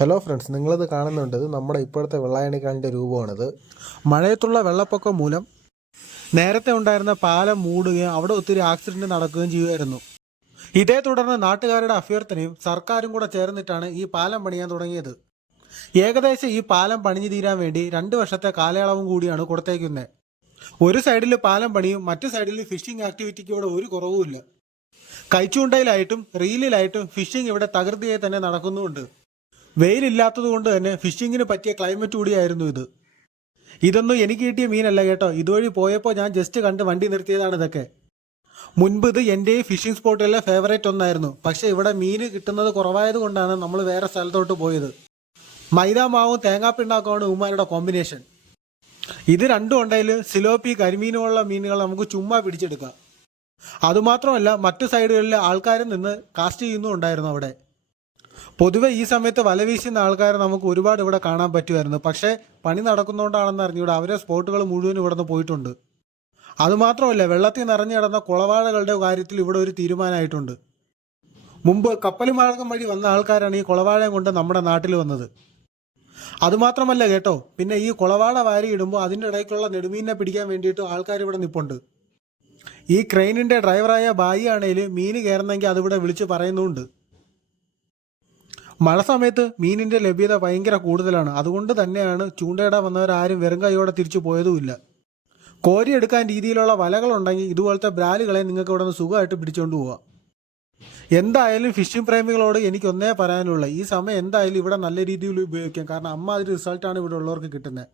Hello friends, നിങ്ങളിത് കാണുന്നുണ്ട്. ഇത് നമ്മുടെ ഇപ്പോഴത്തെ വെള്ളായണിക്കാലിൻ്റെ രൂപമാണിത്. മഴയത്തുള്ള വെള്ളപ്പൊക്കം മൂലം നേരത്തെ ഉണ്ടായിരുന്ന പാലം മൂടുകയും അവിടെ ഒത്തിരി ആക്സിഡന്റ് നടക്കുകയും ചെയ്യുമായിരുന്നു. ഇതേ തുടർന്ന് നാട്ടുകാരുടെ അഭ്യർത്ഥനയും സർക്കാരും കൂടെ ചേർന്നിട്ടാണ് ഈ പാലം പണിയാൻ തുടങ്ങിയത്. ഏകദേശം ഈ പാലം പണിഞ്ഞു തീരാൻ വേണ്ടി 2 വർഷത്തെ കാലയളവും കൂടിയാണ് കൊടുത്തേക്കുന്നത്. ഒരു സൈഡിൽ പാലം പണിയും മറ്റു സൈഡിൽ ഫിഷിംഗ് ആക്ടിവിറ്റിക്ക് ഇവിടെ ഒരു കുറവുമില്ല. കൈച്ചൂണ്ടയിലായിട്ടും റീലിലായിട്ടും ഫിഷിംഗ് ഇവിടെ തകൃതിയായി തന്നെ നടക്കുന്നുമുണ്ട്. വെയിലില്ലാത്തത് കൊണ്ട് തന്നെ ഫിഷിങ്ങിന് പറ്റിയ ക്ലൈമറ്റ് കൂടിയായിരുന്നു ഇത്. ഇതൊന്നും എനിക്ക് കിട്ടിയ മീനല്ല കേട്ടോ. ഇതുവഴി പോയപ്പോൾ ഞാൻ ജസ്റ്റ് കണ്ട് വണ്ടി നിർത്തിയതാണ് ഇതൊക്കെ. മുൻപ് ഇത് എൻ്റെ ഫിഷിംഗ് സ്പോട്ടിലെ ഫേവറേറ്റ് ഒന്നായിരുന്നു. പക്ഷെ ഇവിടെ മീൻ കിട്ടുന്നത് കുറവായത് കൊണ്ടാണ് നമ്മൾ വേറെ സ്ഥലത്തോട്ട് പോയത്. മൈദാമാവും തേങ്ങാപ്പിണ്ണാക്കമാണ് ഉമ്മാരുടെ കോമ്പിനേഷൻ. ഇത് രണ്ടും ഉണ്ടെങ്കിൽ സിലോപ്പി കരിമീനുമുള്ള മീനുകൾ നമുക്ക് ചുമ്മാ പിടിച്ചെടുക്കാം. അതുമാത്രമല്ല മറ്റു സൈഡുകളിൽ ആൾക്കാരും നിന്ന് കാസ്റ്റ് ചെയ്യുന്നുണ്ടായിരുന്നു അവിടെ. പൊതുവെ ഈ സമയത്ത് വല വീശുന്ന ആൾക്കാരെ നമുക്ക് ഒരുപാട് ഇവിടെ കാണാൻ പറ്റുമായിരുന്നു. പക്ഷേ പണി നടക്കുന്നതുകൊണ്ടാണെന്ന് അറിഞ്ഞൂടെ അവരെ സ്പോട്ടുകൾ മുഴുവൻ ഇവിടെ നിന്ന് പോയിട്ടുണ്ട്. അതുമാത്രമല്ല വെള്ളത്തിൽ നിറഞ്ഞു കിടന്ന കുളവാഴകളുടെ കാര്യത്തിൽ ഇവിടെ ഒരു തീരുമാനമായിട്ടുണ്ട്. മുമ്പ് കപ്പൽ മാർഗം വഴി വന്ന ആൾക്കാരാണ് ഈ കുളവാഴം കൊണ്ട് നമ്മുടെ നാട്ടിൽ വന്നത്. അതുമാത്രമല്ല കേട്ടോ, പിന്നെ ഈ കുളവാഴ വാരി ഇടുമ്പോൾ അതിൻ്റെ ഇടയ്ക്കുള്ള നെടുമീനിനെ പിടിക്കാൻ വേണ്ടിയിട്ട് ആൾക്കാർ ഇവിടെ നിൽപ്പുണ്ട്. ഈ ക്രെയിനിൻ്റെ ഡ്രൈവറായ ബായി ആണെങ്കിൽ മീൻ കയറുന്നെങ്കിൽ അതിവിടെ വിളിച്ച് പറയുന്നുണ്ട്. മഴ സമയത്ത് മീനിൻ്റെ ലഭ്യത ഭയങ്കര കൂടുതലാണ്. അതുകൊണ്ട് തന്നെയാണ് ചൂണ്ടയിടാൻ വന്നവരാരും വെറും കൈയോടെ തിരിച്ചു പോയതുമില്ല. കോരിയെടുക്കാൻ രീതിയിലുള്ള വലകളുണ്ടെങ്കിൽ ഇതുപോലത്തെ ബ്രാലുകളെ നിങ്ങൾക്ക് ഇവിടെ നിന്ന് സുഖമായിട്ട് പിടിച്ചുകൊണ്ട് പോവാം. എന്തായാലും ഫിഷിംഗ് പ്രേമികളോട് എനിക്കൊന്നേ പറയാനുള്ള, ഈ സമയം എന്തായാലും ഇവിടെ നല്ല രീതിയിൽ ഉപയോഗിക്കാം. കാരണം അതിൻ്റെ റിസൾട്ടാണ് ഇവിടെ ഉള്ളവർക്ക് കിട്ടുന്നത്.